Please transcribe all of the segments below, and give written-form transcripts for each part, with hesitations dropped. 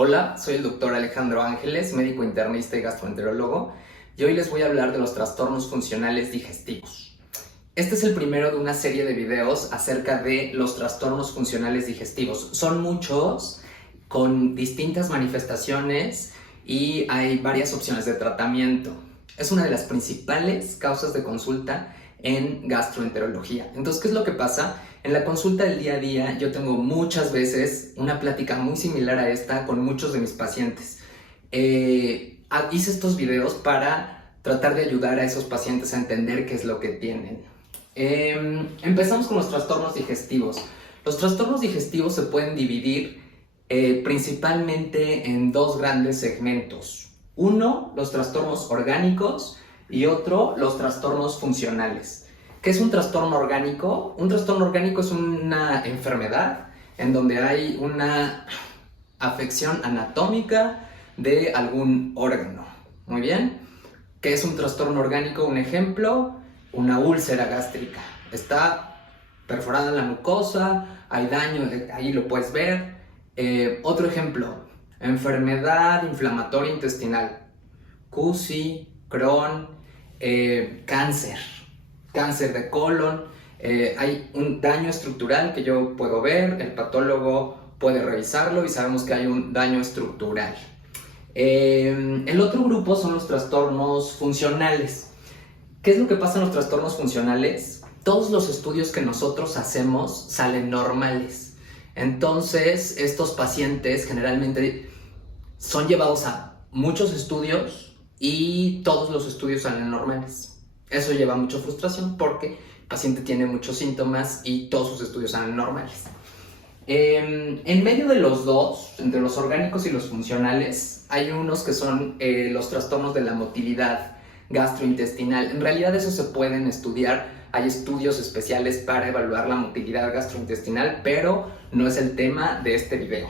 Hola, soy el doctor Alejandro Ángeles, médico internista y gastroenterólogo, y hoy les voy a hablar de los trastornos funcionales digestivos. Este es el primero de una serie de videos acerca de los trastornos funcionales digestivos. Son muchos, con distintas manifestaciones y hay varias opciones de tratamiento. Es una de las principales causas de consulta en gastroenterología. Entonces, ¿qué es lo que pasa? En la consulta del día a día yo tengo muchas veces una plática muy similar a esta con muchos de mis pacientes. Hice estos videos para tratar de ayudar a esos pacientes a entender qué es lo que tienen. Empezamos con los trastornos digestivos. Los trastornos digestivos se pueden dividir principalmente en dos grandes segmentos. Uno, los trastornos orgánicos, y otro, los trastornos funcionales. ¿Qué es un trastorno orgánico? Un trastorno orgánico es una enfermedad en donde hay una afección anatómica de algún órgano. Muy bien. ¿Qué es un trastorno orgánico? Un ejemplo, una úlcera gástrica. Está perforada en la mucosa, hay daño, ahí lo puedes ver. Otro ejemplo, enfermedad inflamatoria intestinal, CUSI, Crohn, cáncer de colon. Hay un daño estructural que yo puedo ver, el patólogo puede revisarlo y sabemos que hay un daño estructural. El otro grupo son los trastornos funcionales. ¿Qué es lo que pasa en los trastornos funcionales? Todos los estudios que nosotros hacemos salen normales. Entonces, estos pacientes generalmente son llevados a muchos estudios y todos los estudios salen normales. Eso lleva a mucha frustración porque el paciente tiene muchos síntomas y todos sus estudios salen normales. En medio de los dos, entre los orgánicos y los funcionales, hay unos que son los trastornos de la motilidad gastrointestinal. En realidad esos se pueden estudiar, hay estudios especiales para evaluar la motilidad gastrointestinal, pero no es el tema de este video.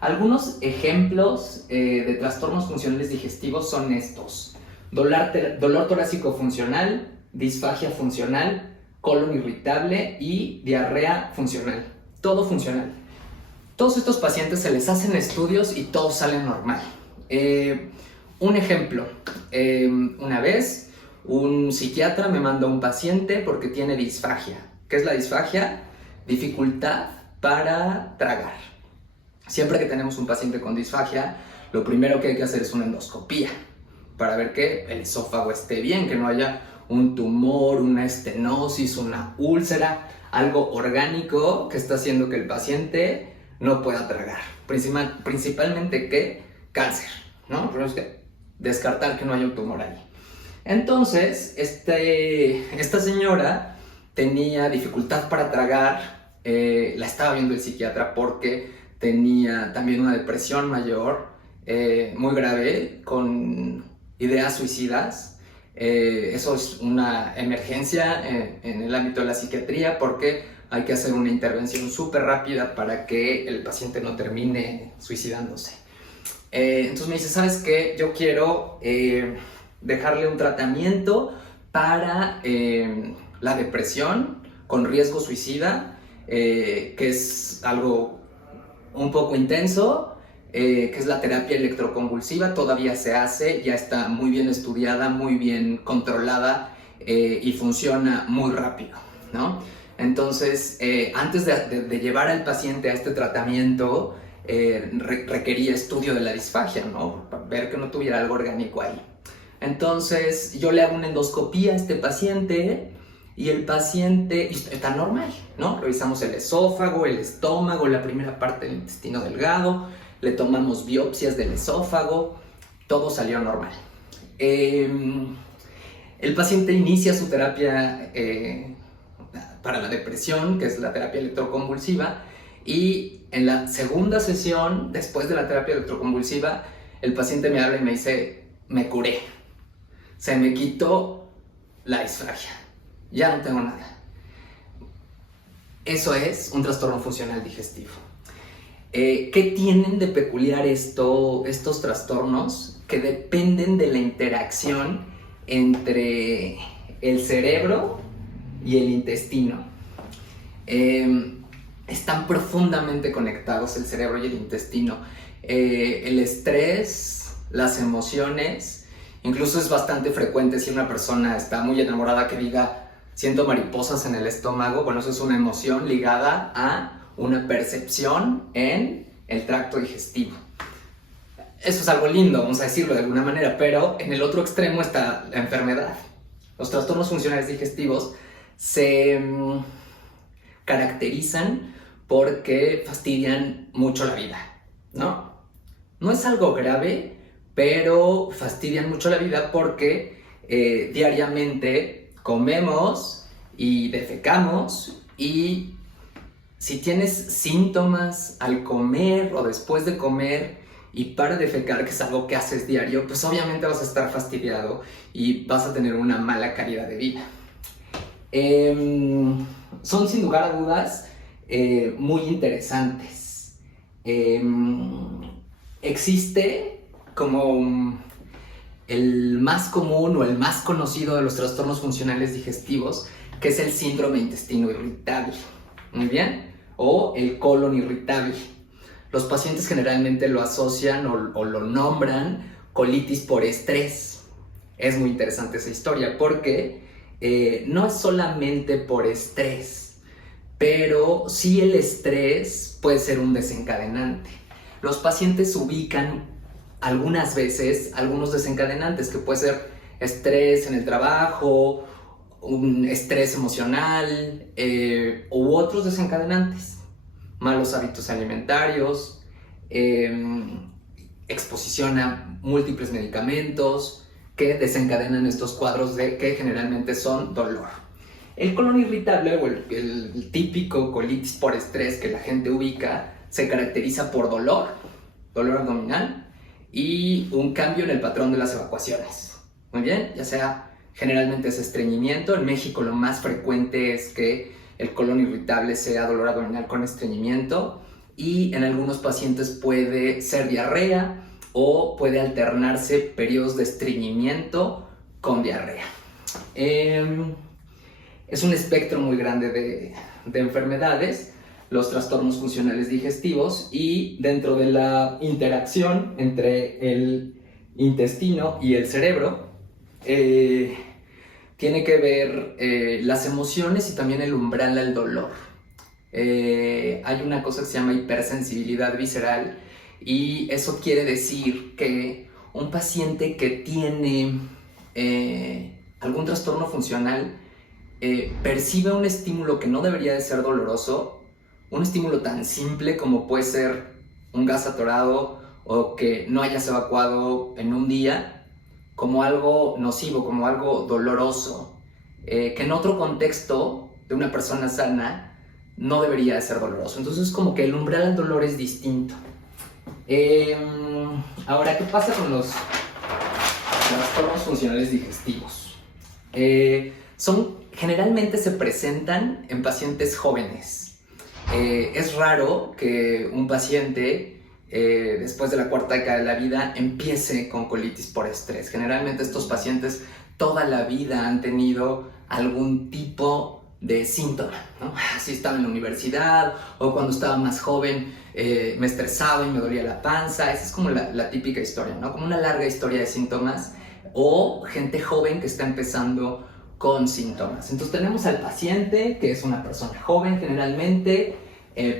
Algunos ejemplos de trastornos funcionales digestivos son estos: dolor torácico funcional, disfagia funcional, colon irritable y diarrea funcional. Todo funcional. Todos estos pacientes se les hacen estudios y todo sale normal. Un ejemplo, una vez un psiquiatra me mandó a un paciente porque tiene disfagia. ¿Qué es la disfagia? Dificultad para tragar. Siempre que tenemos un paciente con disfagia, lo primero que hay que hacer es una endoscopía para ver que el esófago esté bien, que no haya un tumor, una estenosis, una úlcera, algo orgánico que está haciendo que el paciente no pueda tragar. Principalmente que cáncer, ¿no? Tenemos que descartar que no haya un tumor ahí. Entonces, esta señora tenía dificultad para tragar, la estaba viendo el psiquiatra porque tenía también una depresión mayor, muy grave, con ideas suicidas. Eso es una emergencia en el ámbito de la psiquiatría porque hay que hacer una intervención súper rápida para que el paciente no termine suicidándose. Entonces me dice, ¿sabes qué? Yo quiero dejarle un tratamiento para la depresión con riesgo suicida, que es algo un poco intenso, que es la terapia electroconvulsiva. Todavía se hace, ya está muy bien estudiada, muy bien controlada y funciona muy rápido, ¿no? Entonces, antes de llevar al paciente a este tratamiento, requería estudio de la disfagia, ¿no? Para ver que no tuviera algo orgánico ahí. Entonces, yo le hago una endoscopía a este paciente y el paciente está normal, ¿no? Revisamos el esófago, el estómago, la primera parte del intestino delgado, le tomamos biopsias del esófago, todo salió normal. El paciente inicia su terapia para la depresión, que es la terapia electroconvulsiva, y en la segunda sesión, después de la terapia electroconvulsiva, el paciente me habla y me dice, me curé, se me quitó la disfagia. Ya no tengo nada. Eso es un trastorno funcional digestivo. ¿Qué tienen de peculiar estos trastornos? Que dependen de la interacción entre el cerebro y el intestino. están profundamente conectados el cerebro y el intestino. El estrés, las emociones, incluso es bastante frecuente si una persona está muy enamorada que diga siento mariposas en el estómago. Bueno, eso es una emoción ligada a una percepción en el tracto digestivo. Eso es algo lindo, vamos a decirlo de alguna manera, pero en el otro extremo está la enfermedad. Los trastornos funcionales digestivos se caracterizan porque fastidian mucho la vida, ¿no? No es algo grave, pero fastidian mucho la vida porque diariamente comemos y defecamos, y si tienes síntomas al comer o después de comer y para defecar, que es algo que haces diario, pues obviamente vas a estar fastidiado y vas a tener una mala calidad de vida. Son sin lugar a dudas muy interesantes. Existe como el más común o el más conocido de los trastornos funcionales digestivos, que es el síndrome intestino irritable, muy bien, o el colon irritable. Los pacientes generalmente lo asocian o lo nombran colitis por estrés. Es muy interesante esa historia porque no es solamente por estrés, pero sí el estrés puede ser un desencadenante. Los pacientes ubican algunas veces algunos desencadenantes, que puede ser estrés en el trabajo, un estrés emocional u otros desencadenantes, malos hábitos alimentarios, exposición a múltiples medicamentos que desencadenan estos cuadros que generalmente son dolor. El colon irritable o el típico colitis por estrés que la gente ubica se caracteriza por dolor abdominal y un cambio en el patrón de las evacuaciones. Muy bien, ya sea generalmente es estreñimiento. En México lo más frecuente es que el colon irritable sea dolor abdominal con estreñimiento, y en algunos pacientes puede ser diarrea o puede alternarse periodos de estreñimiento con diarrea. Es un espectro muy grande de enfermedades, los trastornos funcionales digestivos, y dentro de la interacción entre el intestino y el cerebro tiene que ver las emociones y también el umbral al dolor. Hay una cosa que se llama hipersensibilidad visceral, y eso quiere decir que un paciente que tiene algún trastorno funcional percibe un estímulo que no debería de ser doloroso, un estímulo tan simple como puede ser un gas atorado o que no hayas evacuado en un día, como algo nocivo, como algo doloroso, que en otro contexto de una persona sana no debería de ser doloroso. Entonces como que el umbral al dolor es distinto. Ahora, ¿qué pasa con los trastornos funcionales digestivos? Generalmente se presentan en pacientes jóvenes. Es raro que un paciente después de la cuarta década de la vida empiece con colitis por estrés. Generalmente estos pacientes toda la vida han tenido algún tipo de síntoma, ¿no? Si estaba en la universidad o cuando estaba más joven me estresaba y me dolía la panza. Esa es como la típica historia, ¿no? Como una larga historia de síntomas, o gente joven que está empezando con síntomas. Entonces tenemos al paciente, que es una persona joven generalmente,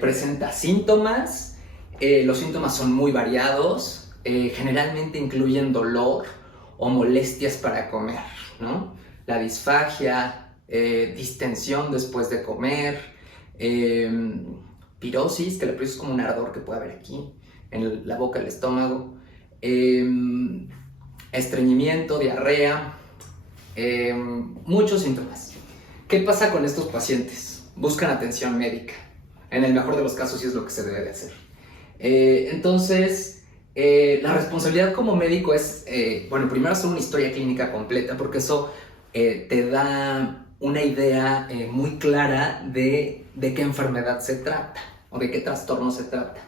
presenta síntomas. Los síntomas son muy variados, generalmente incluyen dolor o molestias para comer, ¿no? La disfagia, distensión después de comer, pirosis, que la pirosis es como un ardor que puede haber aquí en la boca, el estómago, estreñimiento, diarrea, muchos síntomas. ¿Qué pasa con estos pacientes? Buscan atención médica. En el mejor de los casos sí es lo que se debe de hacer. Entonces, la responsabilidad como médico es, primero hacer una historia clínica completa, porque eso te da una idea muy clara de qué enfermedad se trata o de qué trastorno se trata.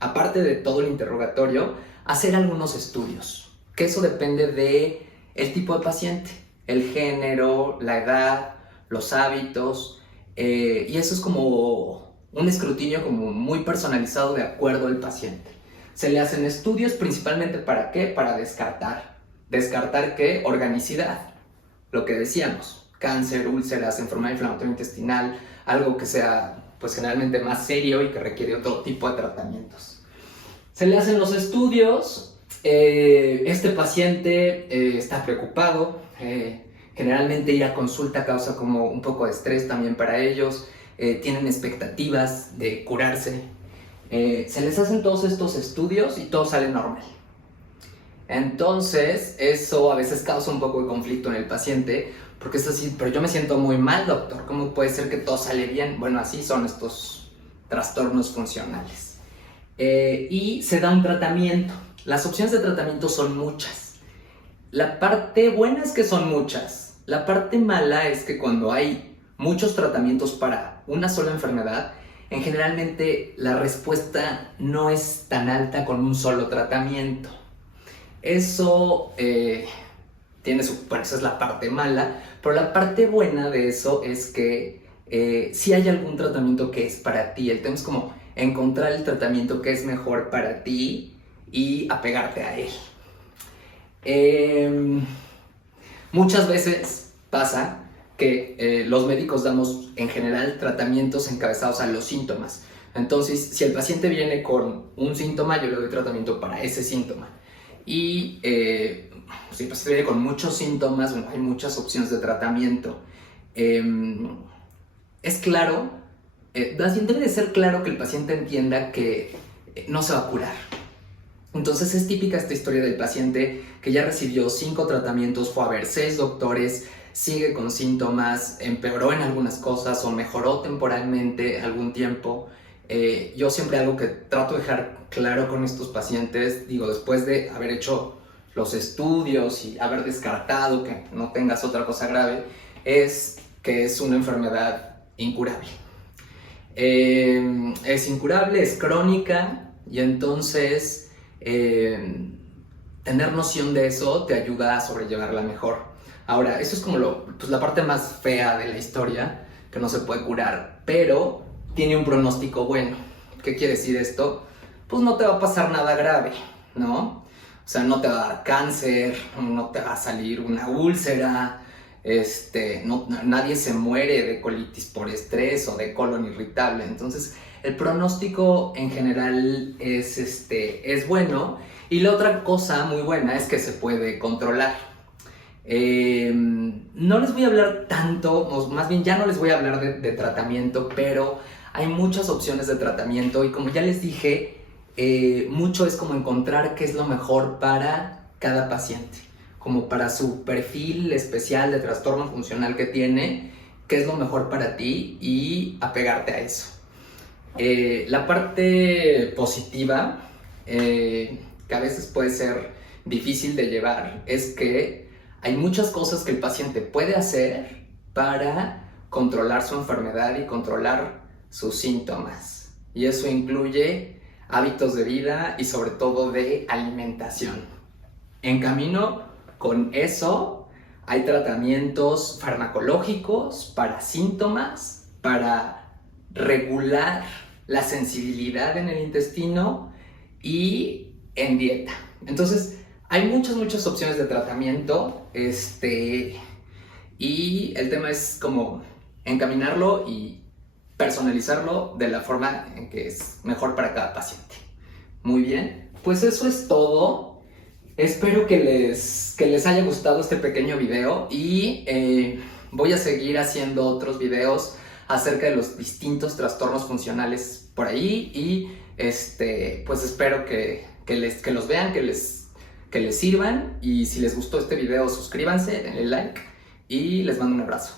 Aparte de todo el interrogatorio, hacer algunos estudios, que eso depende del tipo de paciente, el género, la edad, los hábitos, y eso es como un escrutinio como muy personalizado de acuerdo al paciente. Se le hacen estudios principalmente ¿para qué? Para descartar. ¿Descartar qué? Organicidad. Lo que decíamos, cáncer, úlceras, enfermedad inflamatoria intestinal, algo que sea pues generalmente más serio y que requiere otro tipo de tratamientos. Se le hacen los estudios, este paciente está preocupado, generalmente ir a consulta causa como un poco de estrés también para ellos, tienen expectativas de curarse. Se les hacen todos estos estudios y todo sale normal. Entonces, eso a veces causa un poco de conflicto en el paciente, porque es así, pero yo me siento muy mal, doctor, ¿cómo puede ser que todo sale bien? Bueno, así son estos trastornos funcionales. Y se da un tratamiento. Las opciones de tratamiento son muchas. La parte buena es que son muchas. La parte mala es que cuando hay muchos tratamientos para una sola enfermedad, generalmente la respuesta no es tan alta con un solo tratamiento. Eso esa es la parte mala, pero la parte buena de eso es que si hay algún tratamiento que es para ti. El tema es como encontrar el tratamiento que es mejor para ti y apegarte a él. Muchas veces pasa que los médicos damos en general tratamientos encabezados a los síntomas. Entonces, si el paciente viene con un síntoma, yo le doy tratamiento para ese síntoma. Y si el paciente viene con muchos síntomas, bueno, hay muchas opciones de tratamiento. Es claro, debe de ser claro que el paciente entienda que no se va a curar. Entonces es típica esta historia del paciente que ya recibió 5 tratamientos, fue a ver 6 doctores, sigue con síntomas, empeoró en algunas cosas o mejoró temporalmente algún tiempo. Yo siempre algo que trato de dejar claro con estos pacientes, digo, después de haber hecho los estudios y haber descartado que no tengas otra cosa grave, es que es una enfermedad incurable. Es incurable, es crónica, y entonces tener noción de eso te ayuda a sobrellevarla mejor. Ahora, eso es como la parte más fea de la historia, que no se puede curar, pero tiene un pronóstico bueno. ¿Qué quiere decir esto? Pues no te va a pasar nada grave, ¿no? O sea, no te va a dar cáncer, no te va a salir una úlcera, nadie se muere de colitis por estrés o de colon irritable. Entonces, el pronóstico en general es bueno. Y la otra cosa muy buena es que se puede controlar. No les voy a hablar tanto, o más bien ya no les voy a hablar de tratamiento, pero hay muchas opciones de tratamiento y como ya les dije, mucho es como encontrar qué es lo mejor para cada paciente, como para su perfil especial de trastorno funcional que tiene, qué es lo mejor para ti y apegarte a eso. La parte positiva, que a veces puede ser difícil de llevar, es que hay muchas cosas que el paciente puede hacer para controlar su enfermedad y controlar sus síntomas. Y eso incluye hábitos de vida y sobre todo de alimentación. En camino con eso hay tratamientos farmacológicos para síntomas, para regular la sensibilidad en el intestino y en dieta. Entonces, hay muchas opciones de tratamiento, y el tema es como encaminarlo y personalizarlo de la forma en que es mejor para cada paciente. Muy bien, pues eso es todo. Espero que les haya gustado este pequeño video y voy a seguir haciendo otros videos acerca de los distintos trastornos funcionales por ahí y pues espero que los vean, que les sirvan, y si les gustó este video suscríbanse, denle like y les mando un abrazo.